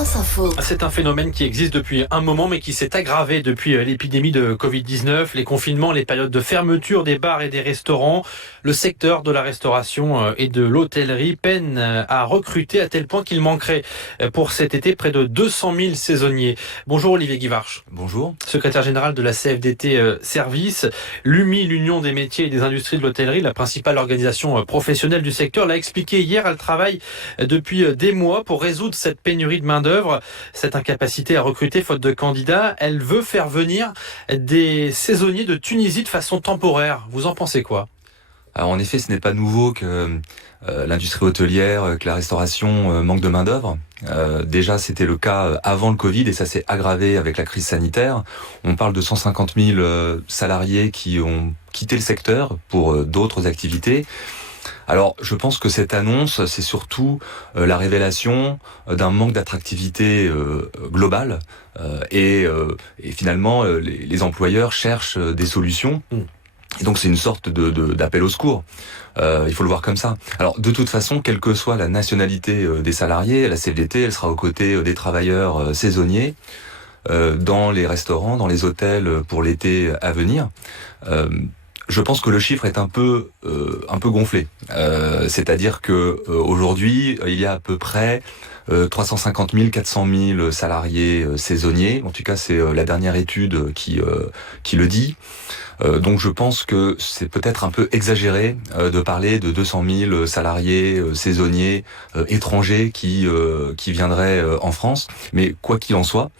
France Info. C'est un phénomène qui existe depuis un moment, mais qui s'est aggravé depuis l'épidémie de Covid-19, les confinements, les périodes de fermeture des bars et des restaurants. Le secteur de la restauration et de l'hôtellerie peine à recruter à tel point qu'il manquerait pour cet été près de 200 000 saisonniers. Bonjour Olivier Guivarch. Bonjour. Secrétaire général de la CFDT Service. L'UMI, l'Union des métiers et des industries de l'hôtellerie, la principale organisation professionnelle du secteur, l'a expliqué hier. Elle travaille depuis des mois pour résoudre cette pénurie de main-d'œuvre, cette incapacité à recruter faute de candidats. Elle veut faire venir des saisonniers de Tunisie de façon temporaire. Vous en pensez quoi ? Alors en effet, ce n'est pas nouveau que l'industrie hôtelière, que la restauration manque de main-d'œuvre. Déjà, c'était le cas avant le Covid et ça s'est aggravé avec la crise sanitaire. On parle de 150 000 salariés qui ont quitté le secteur pour d'autres activités. Alors, je pense que cette annonce, c'est surtout la révélation d'un manque d'attractivité globale et finalement, les employeurs cherchent des solutions. Et donc, c'est une sorte d'appel au secours. Il faut le voir comme ça. Alors, de toute façon, quelle que soit la nationalité des salariés, la CFDT, elle sera aux côtés des travailleurs saisonniers dans les restaurants, dans les hôtels pour l'été à venir. Je pense que le chiffre est un peu gonflé. C'est-à-dire que aujourd'hui, il y a à peu près 350 000, 400 000 salariés saisonniers. En tout cas, c'est la dernière étude qui le dit. Donc je pense que c'est peut-être un peu exagéré de parler de 200 000 salariés saisonniers étrangers qui viendraient en France. Mais quoi qu'il en soit,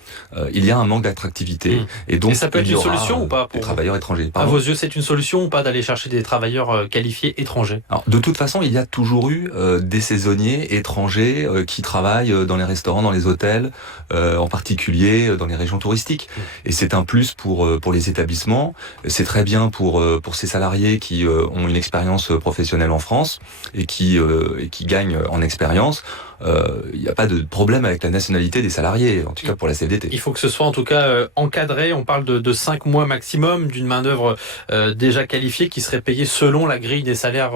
il y a un manque d'attractivité. Et donc ça peut être une solution ou pas pour des travailleurs étrangers. À vos yeux, c'est une solution ou pas d'aller chercher des travailleurs qualifiés étrangers ? Alors, de toute façon, il y a toujours eu des saisonniers étrangers qui travaillent dans les restaurants, dans les hôtels, en particulier dans les régions touristiques. Et c'est un plus pour les établissements. C'est très bien pour ces salariés qui ont une expérience professionnelle en France et qui gagnent en expérience. Il n'y a pas de problème avec la nationalité des salariés, en tout cas pour la CFDT. Il faut que ce soit en tout cas encadré. On parle de 5 mois maximum d'une main-d'œuvre déjà qualifiée qui serait payée selon la grille des salaires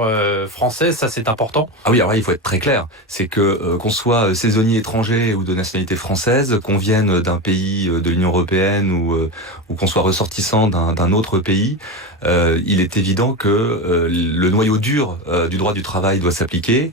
françaises. Ça, c'est important. Ah oui, alors là, il faut être très clair. C'est que qu'on soit saisonnier étranger ou de nationalité française, qu'on vienne d'un pays de l'Union européenne ou qu'on soit ressortissant d'un autre pays, il est évident que le noyau dur du droit du travail doit s'appliquer.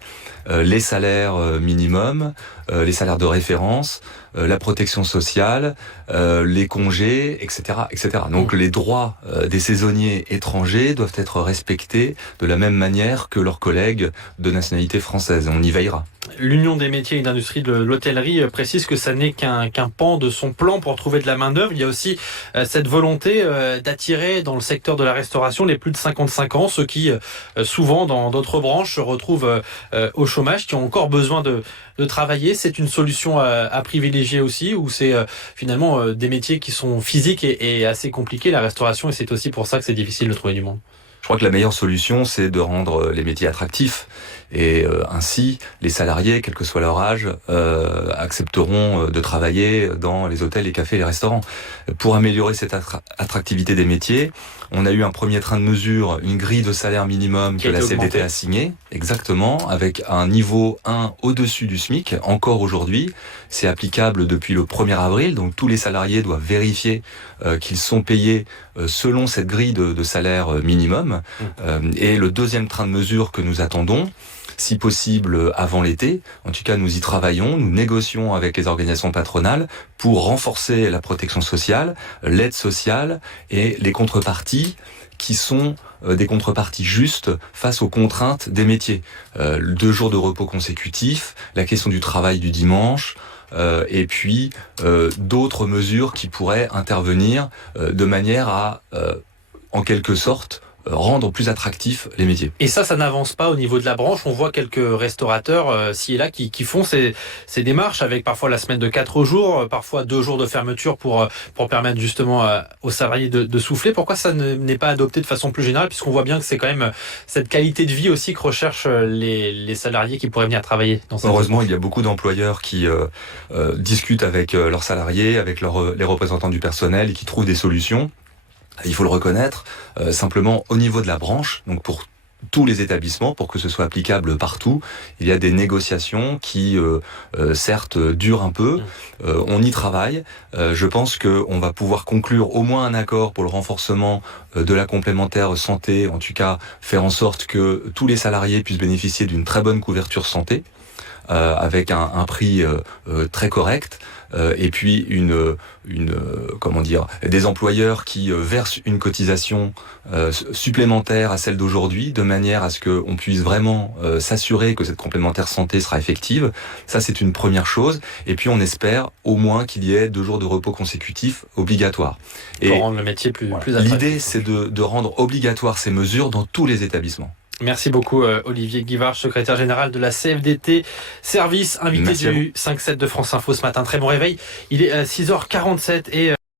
Les salaires minimum, les salaires de référence, la protection sociale, les congés, etc., etc. Donc les droits des saisonniers étrangers doivent être respectés de la même manière que leurs collègues de nationalité française. On y veillera. L'Union des métiers et d'industries de l'hôtellerie précise que ça n'est qu'un pan de son plan pour trouver de la main-d'œuvre. Il y a aussi cette volonté d'attirer dans le secteur de la restauration les plus de 55 ans, ceux qui, souvent dans d'autres branches, se retrouvent au chômage, qui ont encore besoin de travailler. C'est une solution à privilégier aussi, ou c'est finalement des métiers qui sont physiques et assez compliqués, la restauration, et c'est aussi pour ça que c'est difficile de trouver du monde. Je crois que la meilleure solution, c'est de rendre les métiers attractifs. Et ainsi, les salariés, quel que soit leur âge, accepteront de travailler dans les hôtels, les cafés, les restaurants. Pour améliorer cette attractivité des métiers, on a eu un premier train de mesure, une grille de salaire minimum que la CFDT a signée, exactement, avec un niveau 1 au-dessus du SMIC. Encore aujourd'hui, c'est applicable depuis le 1er avril, donc tous les salariés doivent vérifier qu'ils sont payés selon cette grille de salaire minimum. Et le deuxième train de mesure que nous attendons, si possible avant l'été. En tout cas, nous y travaillons, nous négocions avec les organisations patronales pour renforcer la protection sociale, l'aide sociale et les contreparties qui sont des contreparties justes face aux contraintes des métiers. 2 jours de repos consécutifs, la question du travail du dimanche, et puis d'autres mesures qui pourraient intervenir de manière à, en quelque sorte, rendre plus attractifs les métiers. Et ça n'avance pas au niveau de la branche. On voit quelques restaurateurs ci et là qui font ces démarches avec parfois la semaine de 4 jours, parfois 2 jours de fermeture pour permettre justement aux salariés de souffler. Pourquoi ça n'est pas adopté de façon plus générale, puisqu'on voit bien que c'est quand même cette qualité de vie aussi que recherchent les salariés qui pourraient venir travailler dans cette Heureusement, il y a beaucoup d'employeurs qui discutent avec leurs salariés, avec les représentants du personnel et qui trouvent des solutions. Il faut le reconnaître, simplement au niveau de la branche, donc pour tous les établissements pour que ce soit applicable partout. Il y a des négociations qui, certes, durent un peu. On y travaille. Je pense qu'on va pouvoir conclure au moins un accord pour le renforcement de la complémentaire santé, en tout cas faire en sorte que tous les salariés puissent bénéficier d'une très bonne couverture santé, avec un prix très correct, et puis des employeurs qui versent une cotisation supplémentaire à celle d'aujourd'hui, de manière à ce qu'on puisse vraiment s'assurer que cette complémentaire santé sera effective. Ça, c'est une première chose. Et puis, on espère au moins qu'il y ait 2 jours de repos consécutifs obligatoires. Pour rendre le métier plus attractif. L'idée, c'est de rendre obligatoire ces mesures dans tous les établissements. Merci beaucoup Olivier Guivarch, secrétaire général de la CFDT Service, invité du 5-7 de France Info ce matin. Très bon réveil. Il est 6h47 et